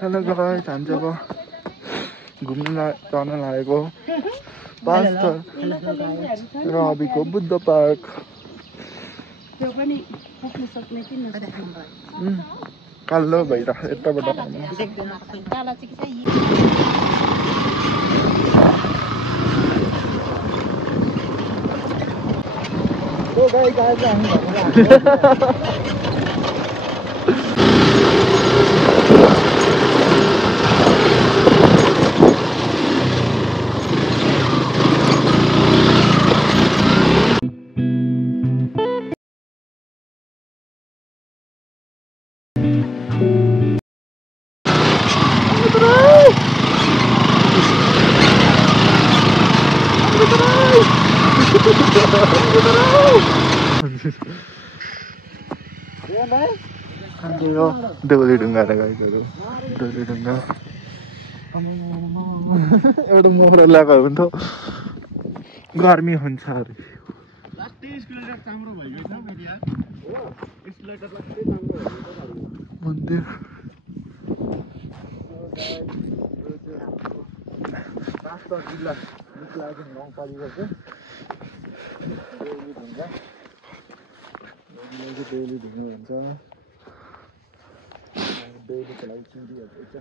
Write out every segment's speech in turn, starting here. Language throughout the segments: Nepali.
हेलो गाइस, हामी अब घुम्न जान लागेको पाँचथर र अबीको बुद्ध पार्क। त्यो पनि पुग्न सक्ने कि कालो भइरहेको यताबाट काला चाहिँ के देउली ढुङ्गा र गाइसहरू देउली ढुङ्गा एउटा मोहरा ल्याएको हुन्थ्यो गर्मी हुन्छ अरे मन्दिर जिल्ला गाउँपालिकाको देउली ढुङ्गा भन्छ। देउलीको लागि चिन्डिएको छ।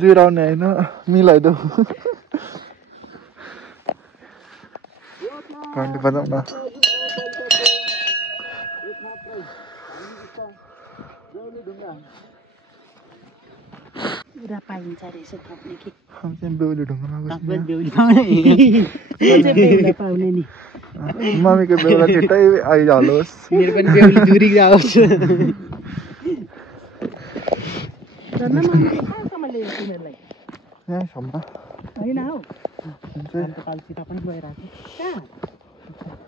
जुराउने होइन मिलाइदेऊ घन्टी बजाउ न। पुरा पाइन्छ रहेछ थप्ने कि हामी चाहिँ बेहुली ढुङ्गामा पाउने नि मम्मीको बेहुला छिट्टै आइहालोस्। मेरो पनि बेहुली जुरी जाओस्। यहीँसम्म होइन हौ कालसित पनि गइरहेको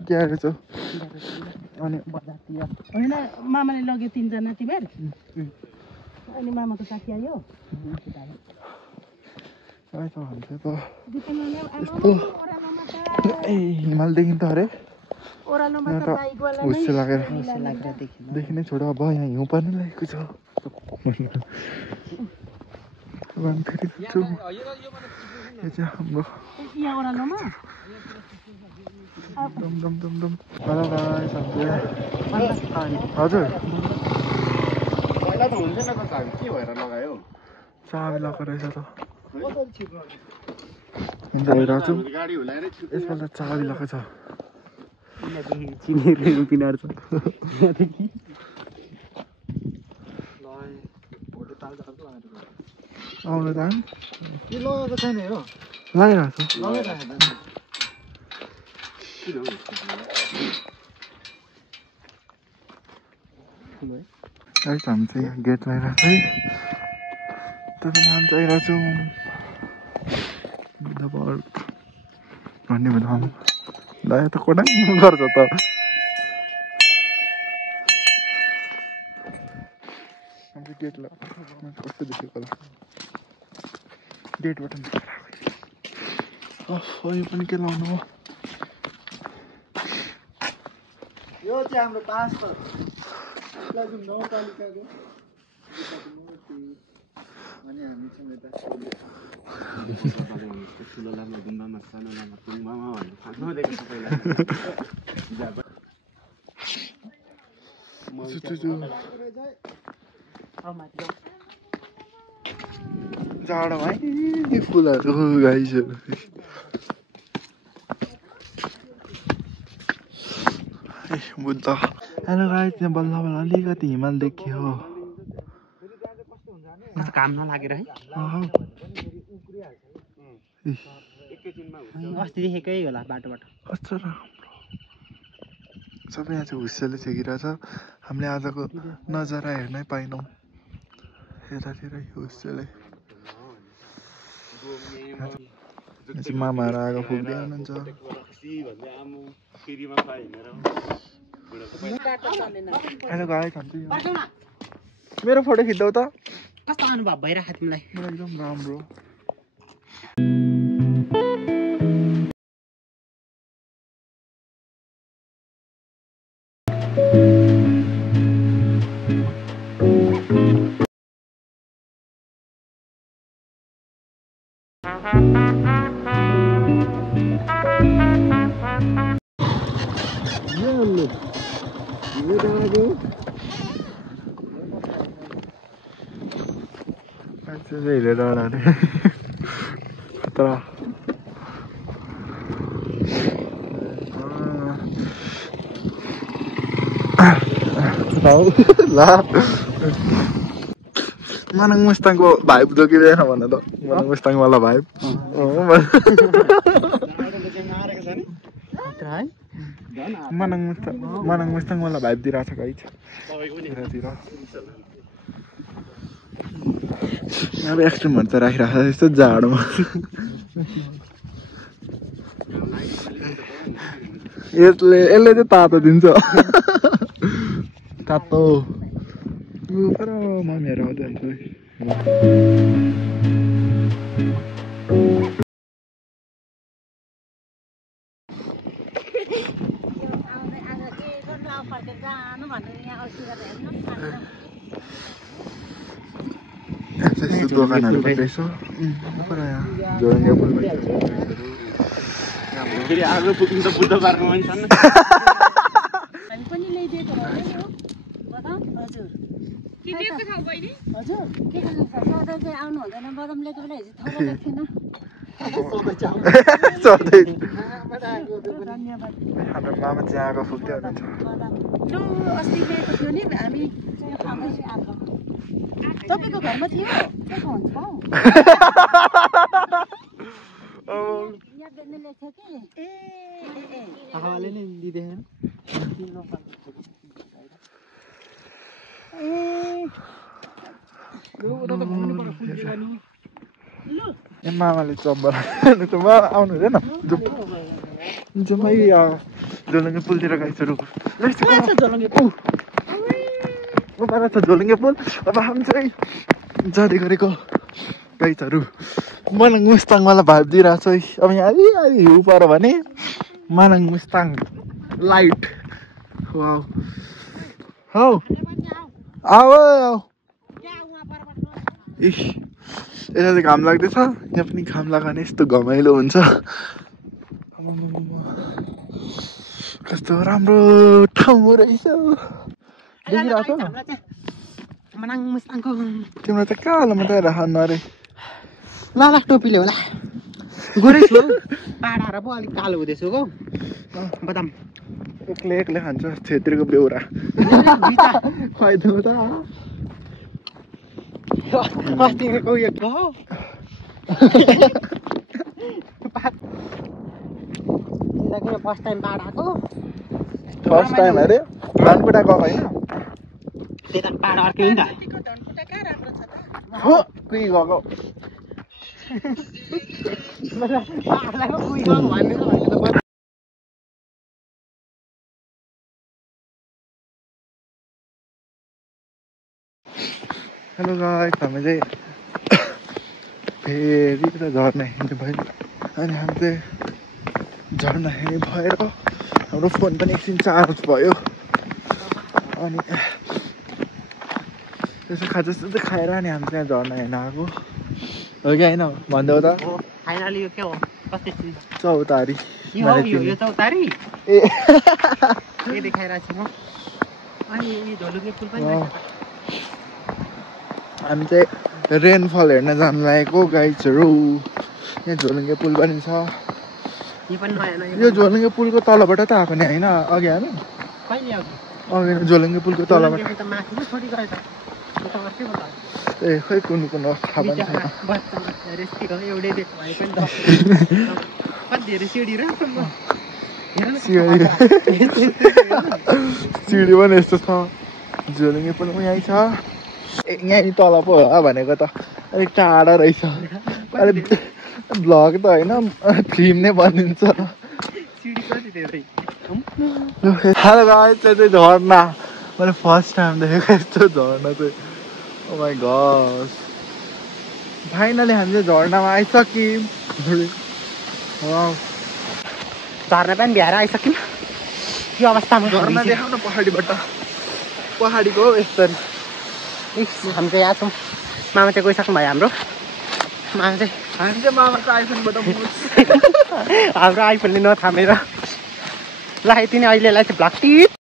ग्याएर छ अनि बजारतिर होइन मामाले लग्यो 3 जना तिमीहरू अनि मामाको साथी आयो हिमाल देखिन्छ अरे ओह्रालोमा त बाइकवाला हुस्से लागेर देखिनै छोडो। अब यहाँ हिउँ पर्नु लागेको छ। फेरि यो चाहिँ हाम्रो यहाँ ओह्रालोमा दम हेलो गाइस, हजुर पहिला त हुन्थेन त चाबी के भएर लगायो? चाबी लगाएको रहेछ त गइरहेको छु। यसपल्ट चाबी लगाएको छ। आउनु त लगाएको छैन हो लगाइरहेको छु। है त हामी चाहिँ यहाँ गेट लगाइरहेको है तपाईँ नाम चाहिरहेको छु बुद्ध पार्क भन्ने बेलामा ल त कोडा गर्छ त हाम्रो गेट लगाएको कस्तो देखेको होला गेटबाट यो पनि के लाउनु हो? यो चाहिँ हाम्रो पाँचथर गाउँपालिकाको अनि हामी चाहिँ यता ठुलो लामा गुम्बामा सानो लामा गुम्बामा भन्ने थाहा नदिएको सबैलाई जाडोमा है फुलहरू गाइसहरू बुद्ध। हेलो गाइस, यहाँ बल्ल बल्ल अलिकति हिमाल देखियो। काम नलागेर है अस्ति देखेकै होला बाटोबाट। कस्तो राम्रो सबै यहाँ चाहिँ हुस्सेले छेकिरहेछ। हामीले आजको नजारा हेर्नै पाइनौँ। यतातिर हुस्सेले मामाहरू आगो फुक्दै हुनुहुन्छ। हेलो गाइस, मेरो फोटो खिच्दौ त? कस्तो अनुभव भइरहेको तिमीलाई? एकदम राम्रो। हिँडेर डाँडाले खतरा ला Manang Mustang ko vibe do कि रहेन भन त Manang Mustang वाला vibe Manang Mustang वाला vibe दिइराछ गाइस यतातिर अब एक्सट्रिम भन्छ राखिराख यस्तो जाडोमा यसले चाहिँ तातो दिन्छ तातो पर मामीहरु आउँछ यस्तो दोकानहरु पनि रहेछ पर यहाँ जोरङ्गे पुल फेरि आगो पुग्नु त बुधबारको मान्छे छन् हामी पनि ल्याइदिएको हो बदाम हजुर के दिएको छ बहिनी हजुर के गर्नु छ सधैँ चाहिँ आउनु हुँदैन बदाम ल्याएको बेला हिजो थाहा थिएन सधैँ धन्यवाद हाम्रो मामा चाहिँ आगो फुक्दै हुनुहुन्छ लु अस्ति ल्याएको थियो नि हामी चाहिँ खाँदै आएको तपाईको घरमा थियो के भन्छ हौ यहाँ बेच्ने ल्याएको थियो कि ए आफाले नै दिँदैन ए मामाले चब्बर आउनु हुँदैन जम्मै झोलङ्गे पुलतिर गाइसहरू झोलङ्गे पुल अब हामी चाहिँ जाँदै गरेको गाइसहरू मानङ मुस्ताङवाला भाइब दिइरहेको छ है अब यहाँ अलि हिउँ पऱ्यो भने मानङ मुस्ताङ लाइट वाउ हौ आऊ इस यता चाहिँ घाम लाग्दैछ यहाँ पनि घाम लगाउने यस्तो घमाइलो हुन्छ कस्तो राम्रो ठाउँ रहेछ देखिरहेको छ मनाङ मुस्ताङको तिम्रो त कालो मात्रै राख्नु अरे लाला टोपीले होला गोरै छु पाडाएर पो अलिक कालो हुँदैछु हौ बदाम एक्लै खान्छ छेत्रीको बेउरा खुवाइदिनु त अस्तिको उयो हो जिन्दगीमा फर्स्ट टाइम पाडाको फर्स्ट टाइम अरे धनकुटा गएको होइन त्यता पाडा अर्कै नि त जतिको धनकुटा कहाँ राम्रो छ त हो कुही गएको पाडालाई पो उयो गएको भन्ने त हेलो गाइस हामी चाहिँ फेरि त झर्ना हिँड्ने भयो अनि हामी चाहिँ झर्ना हिँड्ने भएर हाम्रो फोन पनि एकछिन चार्ज भयो अनि त्यसो खाजासाजा खाएर अनि हामी चाहिँ झर्ना हेर्न आएको हो कि होइन भनिदेऊ त फाइनली यो के हो कस्तो चिज चौतारी यो चौतारी ए के देखाइरहेको छु म अनि यो झोलुङ्गे पुल पनि हामी चाहिँ रेनफल हेर्न जानु लागेको गाइजहरू यहाँ झोलुङ्गे पुल पनि छ यो पनि नयाँ यो झोलुङ्गे पुलको तलबाट त आएको नि होइन अघि आएन कहिले अघि झोलुङ्गे पुलको तलबाट त माथि पो छोडी गयो त अर्कै भयो ए खै कुन कुन थाहा पनि छैन एउटै दिएको भए पनि त कति धेरै सिडी र सिडी पनि यस्तो छ झोलुङ्गे पुल पनि यहीँ छ यहीँ तल पो हो भनेको त अलिक टाढा रहेछ अलिक भ्लग त होइन फिल्म नै बनिन्छ हेलो गाइस चाहिँ झर्ना मैले फर्स्ट टाइम देखेको यस्तो झर्ना चाहिँ ओ माई गॉड फाइनली हामी चाहिँ झर्नामा आइसक्यौँ वाउ झर्ना पनि भ्याएर आइसक्यौँ यो अवस्थामा झर्ना देखाउन पहाडीबाट पहाडीको यस्तरी हामी चाहिँ यहाँ छौँ मामा चाहिँ गइसक्नु भयो हाम्रो मामा चाहिँ हामी चाहिँ मामाको आइफोनबाट हाम्रो आइफोनले नथामेर ल यति नै अहिलेलाई चाहिँ भ्लग टिप